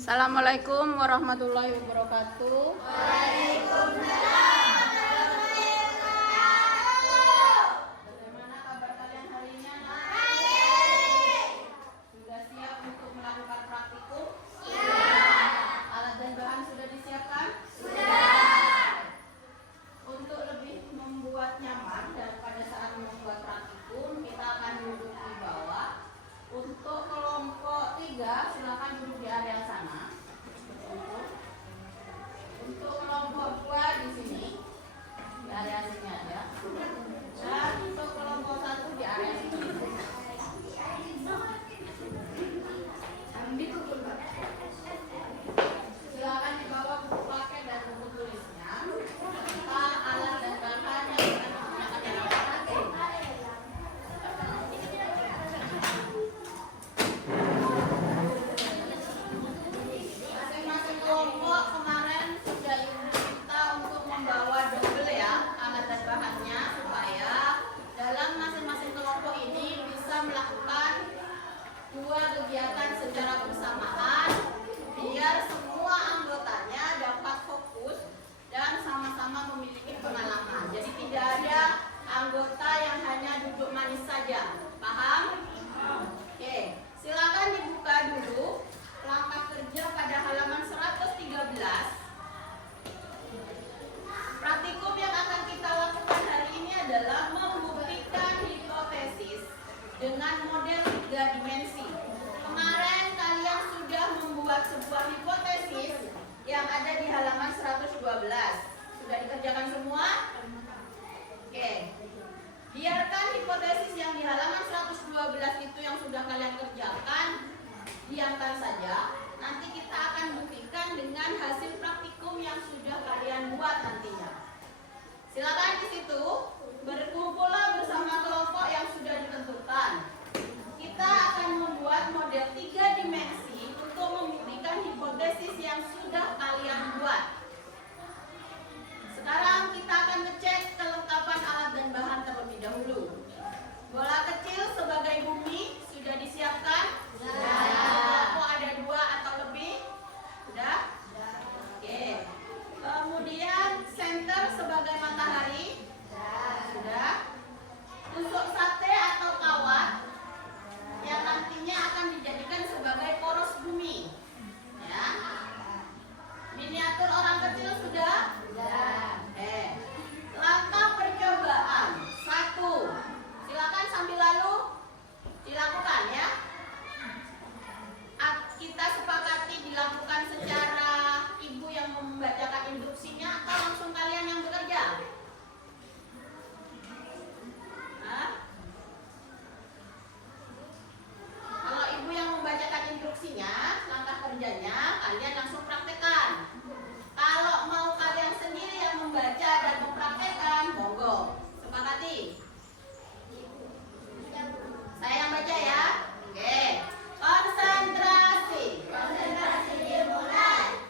Assalamualaikum warahmatullahi wabarakatuh. Waalaikumsalam. Bagaimana kabar kalian hari ini, anak? Baik. Sudah siap untuk melakukan praktikum? Siap. Alat dan bahan sudah disiapkan? Sudah. Untuk lebih membuat nyaman dan pada saat membuat praktikum, kita akan duduk di bawah. Untuk kelompok 3, silakan duduk di area sana. Untuk kelompok 2 di sini, di area sini aja. Dan untuk kelompok 1 di area sini. Silakan dibawa buku paket dan buku tulisnya. Serta alat dan bahan yang akan digunakan dalam praktikum. Masing-masing kelompok kemarin sudah diminta untuk membawa double ya, alat dan bahannya, supaya dalam masing-masing kelompok ini bisa melakukan 2 kegiatan secara bersamaan, biar semua anggotanya dapat fokus dan sama-sama memiliki pengalaman. Jadi tidak ada anggota yang hanya duduk manis saja. Paham? Oke, silakan dibuka dulu langkah kerja pada halaman 113. Praktikum yang akan kita lakukan hari ini adalah membuktikan hipotesis dengan model 3 dimensi. Kemarin kalian sudah membuat sebuah hipotesis yang ada di halaman 112. Sudah dikerjakan semua? Oke. Biarkan hipotesis yang di halaman 112 itu yang sudah kalian kerjakan, diamkan saja. Nanti kita akan buktikan dengan hasil praktikum yang sudah kalian buat nantinya. Silakan di situ berkumpullah bersama kelompok yang sudah ditentukan. Kita akan membuat model 3 dimensi untuk membuktikan hipotesis yang sudah kalian buat. Sekarang kita akan ngecek kelengkapan alat dan bahan terlebih dahulu. Bola kecil sebagai bumi sudah disiapkan? Kok ada 2 atau lebih? Sudah? Oke. Kemudian senter sebagai matahari? Sudah. Tusuk sate atau kawat yang nantinya akan dijadikan sebagai poros bumi. Ya. Miniatur orang kecil sudah? Langkah percobaan 1. Silakan sambil lalu dilakukan ya. Kita sepakati dilakukan secara ibu yang membacakan instruksinya atau langsung kalian yang bekerja? Hah? Kalau ibu yang membacakan instruksinya, langkah kerjanya kalian langsung praktekkan. Kalau mau kalian sendiri yang membaca dan mempraktekkan, monggo. Sepakati? Saya yang baca ya. Oke. Konsentrasi. Konsentrasi dimulai.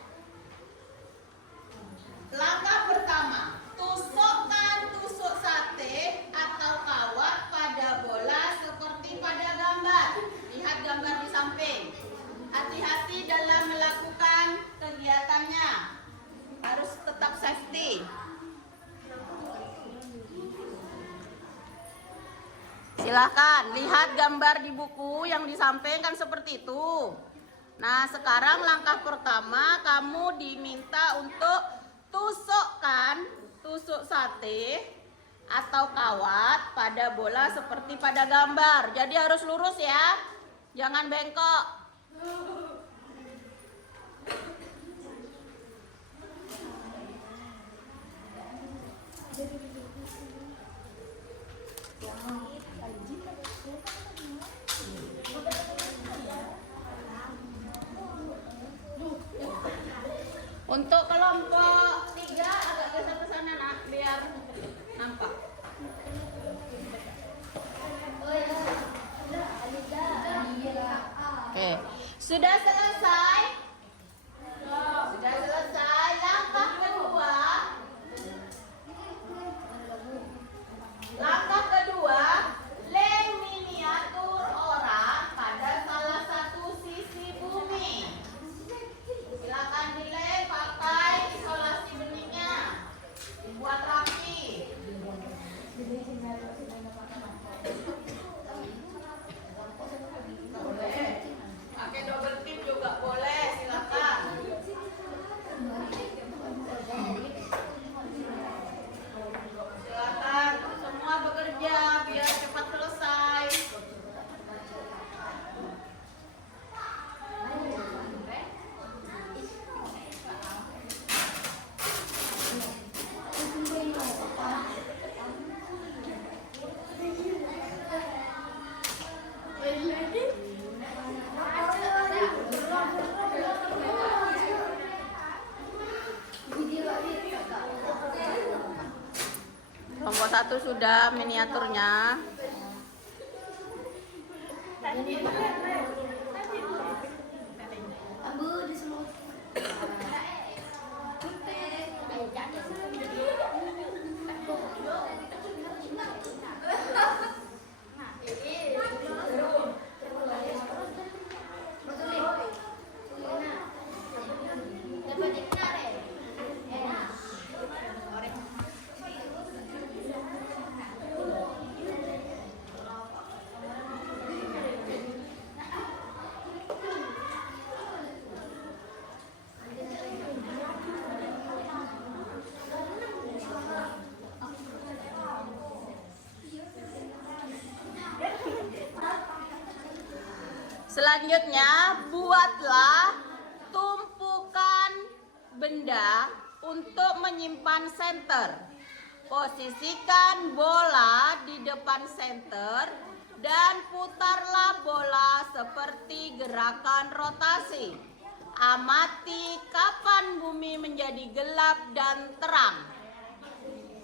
Langkah pertama, tusukkan tusuk sate atau kawat pada bola seperti pada gambar. Lihat gambar di samping. Hati-hati dalam melakukan kegiatannya. Harus tetap safety. Silahkan lihat gambar di buku yang di samping kan seperti itu. Nah, sekarang langkah pertama kamu diminta untuk tusukkan tusuk sate atau kawat pada bola seperti pada gambar. Jadi harus lurus ya, jangan bengkok. Untuk kelompok 3 agak geser ke sana nak, biar nampak. Oke, sudah selesai. Sudah selesai. Langkah kedua. Langkah kedua, lem miniatur orang pada salah satu sisi bumi. satu sudah miniaturnya. Selanjutnya, buatlah tumpukan benda untuk menyimpan senter. Posisikan bola di depan senter dan putarlah bola seperti gerakan rotasi. Amati kapan bumi menjadi gelap dan terang.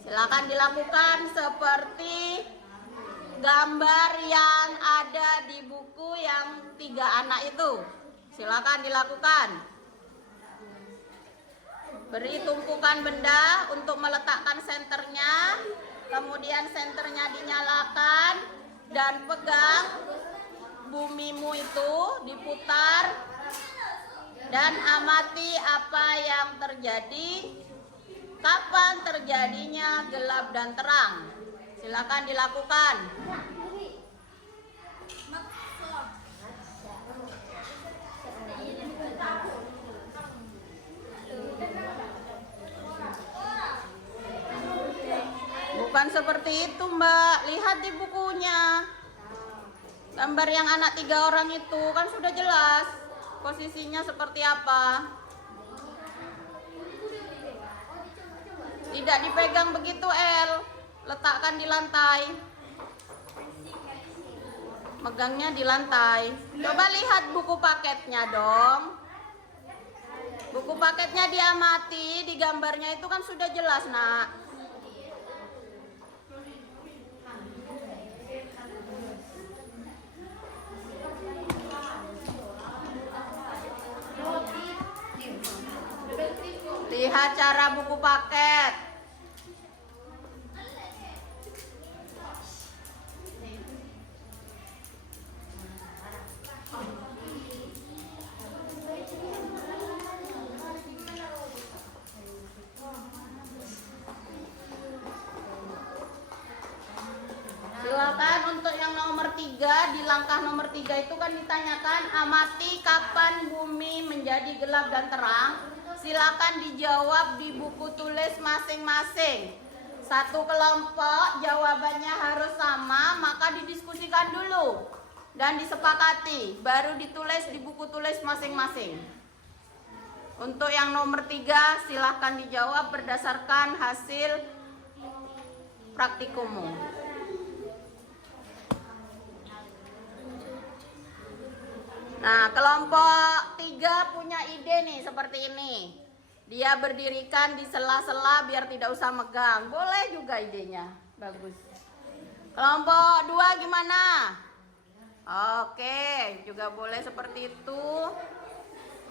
Silakan dilakukan seperti gambar yang ada di buku yang 3 anak itu. Silakan dilakukan. Beri tumpukan benda untuk meletakkan senternya. Kemudian senternya dinyalakan dan pegang bumimu itu, diputar dan amati apa yang terjadi, kapan terjadinya gelap dan terang. Silakan dilakukan. Bukan seperti itu, Mbak. Lihat di bukunya. Gambar yang anak 3 orang itu kan sudah jelas posisinya seperti apa. Tidak dipegang begitu, El. Letakkan di lantai. Megangnya di lantai. Coba lihat buku paketnya dong. Buku paketnya diamati, di gambarnya itu kan sudah jelas, Nak. Lihat cara buku paket. Silakan untuk yang nomor 3, di langkah nomor 3 itu kan ditanyakan amati kapan bumi menjadi gelap dan terang. Silakan dijawab di buku tulis masing-masing. Satu kelompok jawabannya harus sama, maka didiskusikan dulu dan disepakati, baru ditulis di buku tulis masing-masing. Untuk yang nomor 3 silakan dijawab berdasarkan hasil praktikummu. Nah, kelompok 3 punya ide nih seperti ini. Dia berdirikan di sela-sela biar tidak usah megang. Boleh juga idenya. Bagus. Kelompok 2 gimana? Oke, juga boleh seperti itu.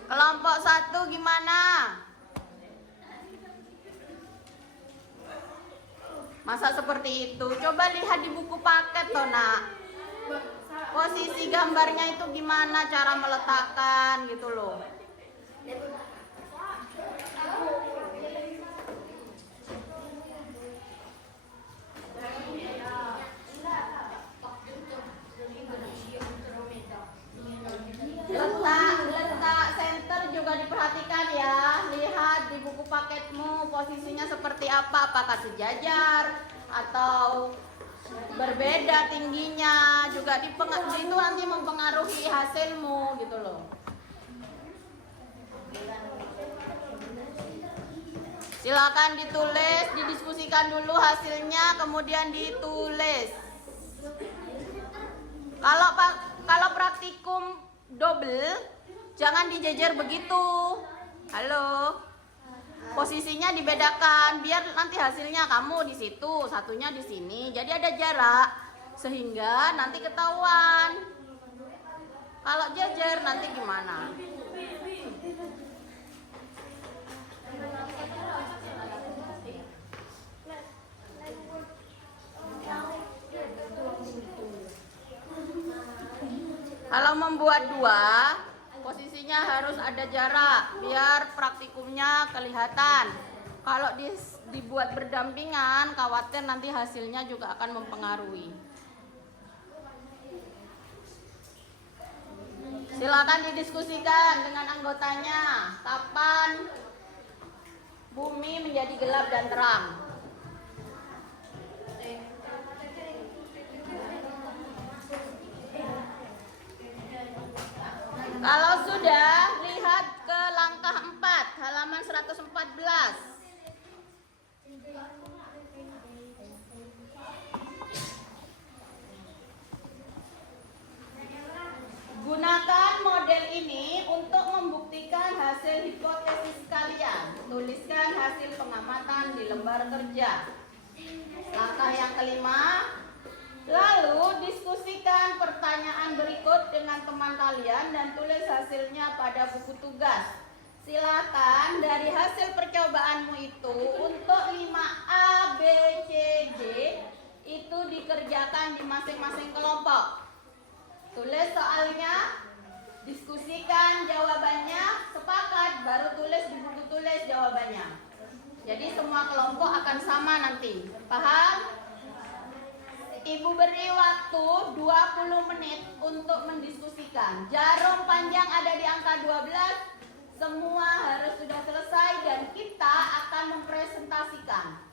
Kelompok 1 gimana? Masa seperti itu? Coba lihat di buku paket toh, Nak. Posisi gambarnya itu gimana cara meletakkan gitu loh. Letak center juga diperhatikan ya. Lihat di buku paketmu posisinya seperti apa, apakah sejajar atau berbeda tingginya, juga itu nanti mempengaruhi hasilmu gitu loh. Silakan ditulis, didiskusikan dulu hasilnya, kemudian ditulis. Kalau praktikum double, jangan dijejer begitu. Halo. Posisinya dibedakan biar nanti hasilnya kamu di situ, satunya di sini. Jadi ada jarak sehingga nanti ketahuan. Kalau jejer nanti gimana? Kalau membuat dua, posisinya harus ada jarak biar praktikumnya kelihatan. Kalau dibuat berdampingan, khawatir nanti hasilnya juga akan mempengaruhi. Silakan didiskusikan dengan anggotanya. Kapan bumi menjadi gelap dan terang? Kalau sudah, lihat ke langkah 4, halaman 114. Gunakan model ini untuk membuktikan hasil hipotesis kalian. Tuliskan hasil pengamatan di lembar kerja. Langkah yang kelima, lalu diskusikan pertanyaan berikut dengan teman kalian dan tulis hasilnya pada buku tugas. Silakan dari hasil percobaanmu itu untuk 5A, B, C, D itu dikerjakan di masing-masing kelompok. Tulis soalnya, diskusikan jawabannya, sepakat, baru tulis di buku tulis jawabannya. Jadi semua kelompok akan sama nanti. Paham? Ibu beri waktu 20 menit untuk mendiskusikan. Jarum panjang ada di angka 12. Semua harus sudah selesai dan kita akan mempresentasikan.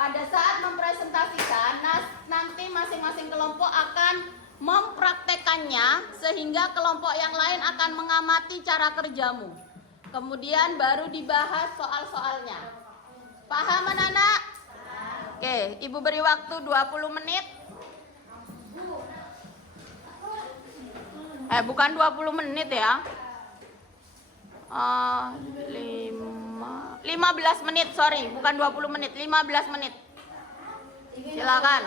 Pada saat mempresentasikan, nanti masing-masing kelompok akan mempraktekannya sehingga kelompok yang lain akan mengamati cara kerjamu. Kemudian baru dibahas soal-soalnya. Paham anak-anak? Oke, Ibu beri waktu 20 menit. Bukan 20 menit ya. 15 menit, sorry, bukan 20 menit, 15 menit. Silakan.